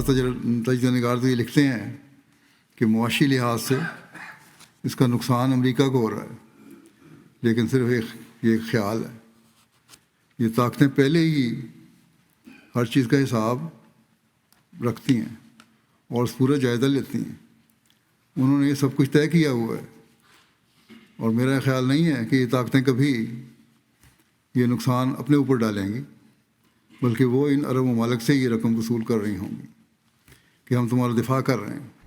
बाज़ तजज़िया तो ये लिखते हैं कि मुआशी लिहाज से इसका नुकसान अमेरिका को हो रहा है, लेकिन सिर्फ ये ख्याल है। ये ताकतें पहले ही हर चीज़ का हिसाब रखती हैं और पूरा जायज़ा लेती हैं। उन्होंने ये सब कुछ तय किया हुआ है और मेरा ख्याल नहीं है कि ये ताकतें कभी ये नुकसान अपने ऊपर डालेंगी, बल्कि वो इन अरब ममालिक से ये रकम वसूल कर रही होंगी कि हम तुम्हारा दिफा कर रहे हैं।